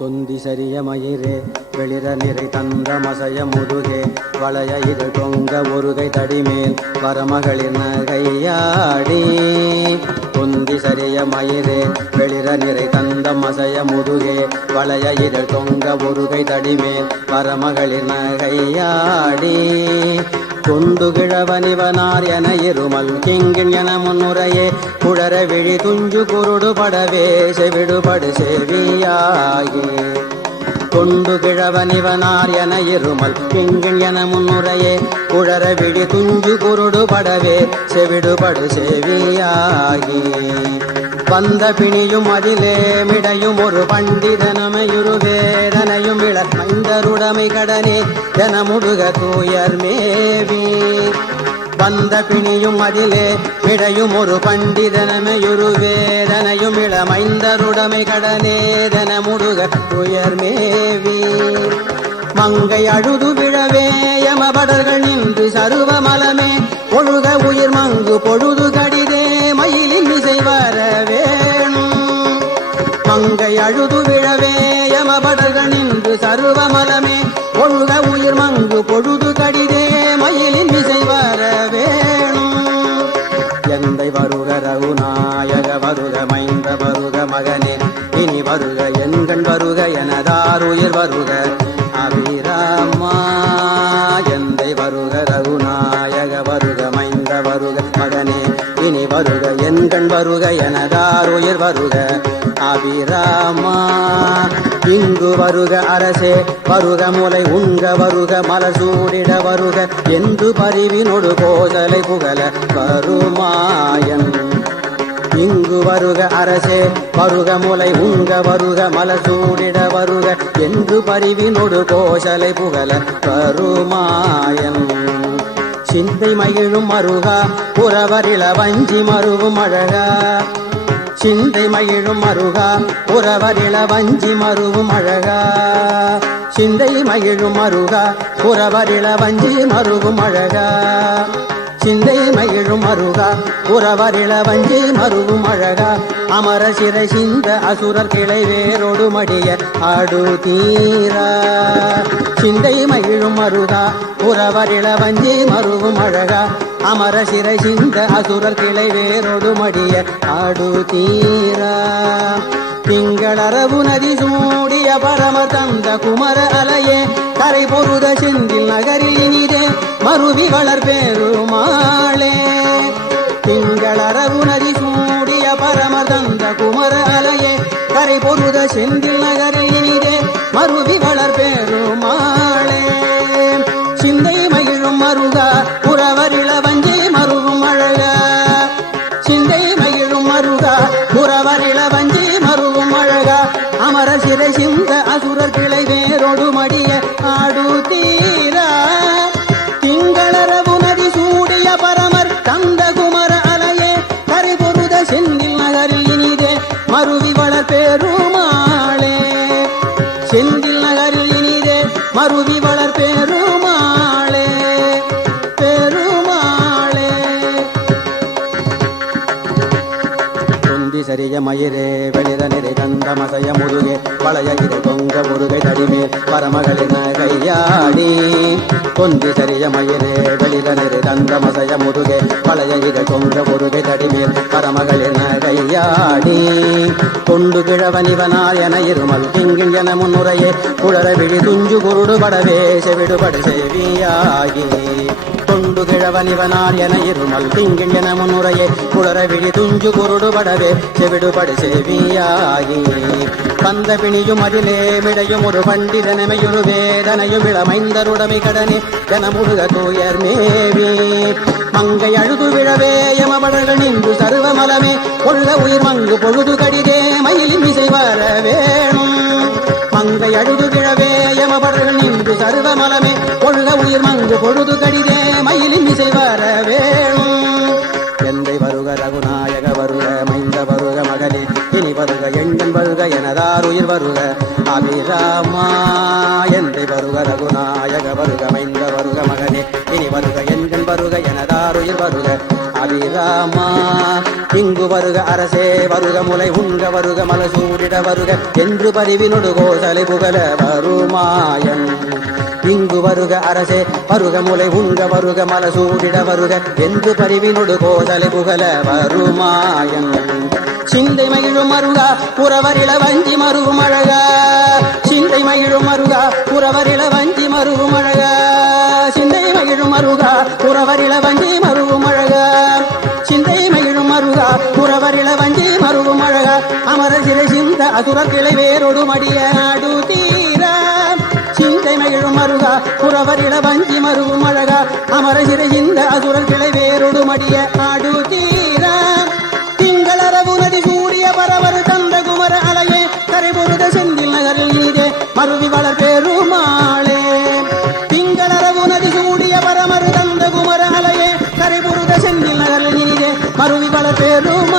தொந்தி சரிய மயிரே வெளிர நிறை தந்த மசைய முதுகே வளைய இது தொங்க ஒருகை தடிமேல் வரமகளின் நகையாடி. தொந்தி சரிய மயிரே வெளிர நிறை தந்த மசைய முதுகே வளைய இது தொங்க ஒருகை தடிமேல் வரமகளின் நகையாடி. கொண்டுகிழவனிவனார் என இருமல் கிங்கின் என முன்னுரையே குழற விழி துஞ்சு குருடு படவே செவிடுபடு செவியாகி கொண்டு கிழவனிவனார் என இருமல் கிங்கின் என முன்னுரையே குழற விழி துஞ்சு குருடு படவே செவிடுபடு செவியாகி வந்த பிணியும் அதிலே மிடையும் ஒரு பண்டிதனமையுருவேர மைந்தருடைமை கடனே என முடுக தூயர் மேவி. வந்த பிணியும் அதிலே மிடையும் ஒரு பண்டிதனமையுரு வேதனையும் இளமைந்தருடமை கடனே என முடுக துயர் மேவி. மங்கை அழுது விழவே யமபடர்கள் நின்று சருவமலமே ஒழுக உயிர் மங்கு பொழுது யமபடர்கள் நின்று சருவ மலமே ஒழுக உயிர் மங்கு பொழுது கடிதே மயிலின் இசை வர வேணும். எந்தை வருக ரகுநாயக வருக மைந்த வருக மகனே இனி வருக எண்கண் வருக எனதார் உயிர் வருக. அபிராமா எந்தை வருக ரகுநாயக வருக மைந்த வருக மகனே இனி வருக எண்கண் வருக எனதார் உயிர் வருக. அபிராமா இங்கு வருக அரசே வருக முலை உங்க வருக மலசூடிட வருக. என்று பரிவினொடு கோதலை புகழ வருமாயன் இங்கு வருக அரசே வருக முலை உங்க வருக மலசூடிட வருக. என்று பரிவினொடு கோசலை புகழ வருமாயன் சிந்தை மகிழும் மருகா புறவரிள வஞ்சி மருவும் அழகா. சிந்தை மயிழும் அருகா புறவரிள வஞ்சி மருவும் அழகா. சிந்தை மயிழும் அருகா புறவரிள வஞ்சி மருவும் அழகா. சிந்தை மயிழும் அருகா புறவரிள வஞ்சி மருவும் அழகா. அமர சிறை சிந்த அசுரர் கிளை வேரோடு மடிய ஆடு தீரா. சிந்தை மயிழும் அருகா புறவரிள வஞ்சி மருவும் அழகா. அமர சிறை சிந்த அசுரர் கிளை வேரோடு மடிய ஆடு தீரா. திங்களரவு நதி சூடிய பரம தந்த குமர அலையே கரை பொருத செந்தில் நகரில் இனிதே மருவி வளர் பெருமாளே. திங்களரவு நதி சூடிய பரம தந்த குமர அலையே கரை பொருத செந்தில் நகரில் இனிதே மருவி வளர் மருகா புறவரிள வஞ்சி மருவும் அழகா அமர சிறை சிந்த அசுரர் கிளை வேரோடு மடிய ஆடு தீரா. திங்களரவு நதி சூடிய பரமர் தந்த குமர அலையே கரிபொருத பொருத நகரில் இனிதே மருவி வளர் பெருமாளே. சரிய மயிரே வெளிர நிறை தந்த மசைய முருகே பழைய இரு தொங்க முருகை தடிமேல் பரமகளின கையாடி. தொந்தி சரிய மயிரே வெளிர நிறை தந்த மசைய முருகே பழைய இரு தொங்க முருகை தடிமேல் பரமகளின கையாடி. கொண்டு கிழவனிவனார் என இருமல் திங்கில் என முன்னுரையே குழற விழி துஞ்சு குருடு படவே செவிடுபடு செவியாகி. தொண்டு கிழவனிவனார் என இருமல் திங்கின் என முன்னுரையே. குளற விழி துஞ்சு குருடுபடவே செவிடுபடு செவியாகி. பந்த பிணியும் அதிலே மிடையும் ஒரு பண்டிதனமையொரு வேதனையும் இளமைந்தருடமை கடனே. என முருக தூயர் மேவி. மங்கை அழுது விழவே யமபடர்கள் நின்று சர்வமலமே கொள்ள உயிர் மங்கு பொழுது கடிதே. மயிலின் இசை வரவே கொள்கை அழுது கிழவே யமபடர்கள் நின்று சர்வமலமே கொள்ள உயிர் மங்கு பொழுது கடிதே மயிலின் இசை வர எந்தை வருக ரகுநாயக வருக மைந்த வருக மகளே. இனி வருக எண்கள் வருக எனதார் உயிர் வருக. அபிராமா எந்தை வருக ரகுநாயக வருக மைந்த வருக மகனே இனி வருக எண்கள் வருக எனதார் உயிர் வருக. அபிராமா இங்கு வருக அரசே வருக முலை உண்க வருக மலசூடிட வருக. என்று பரிவினொடு கோசலை புகழ வருமாயம் இங்கு வருக அரசே வருக முலை உண்க வருக மலசூடிட வருக. என்று பரிவினொடு கோசலை புகழ வருமாயம் சிந்தை மகிழும் அருகா புறவரிள வஞ்சி மருகும் அழகா. சிந்தை மகிழும் அருகா புறவரிள வஞ்சி மருகும் அழகா. சிந்தை மகிழும் அருகா புறவரிள வஞ்சி மருகும் அழகா. அழகா அமர சிறை சிந்த அசுர கிளை வேரோடு மடிய நாடு தீரா. சிந்தை மகிழும் மருகா புறவரிள வஞ்சி மருவும் அழகா. அமர சிறை சிந்த அசுர கிளை வேரோடு மடிய நாடு தீரா. திங்களரவு நதி சூரிய பரவர் தந்த குமர அலையே கரைபுருத செந்தில் நகரில் நீரே மருவி வளர் பெருமாளே. திங்களரவு நதி சூடிய பரமர் தந்த குமர அலையே கரைபுருத செந்தில் நகரில் நீரே மருவி வளர் பெருமா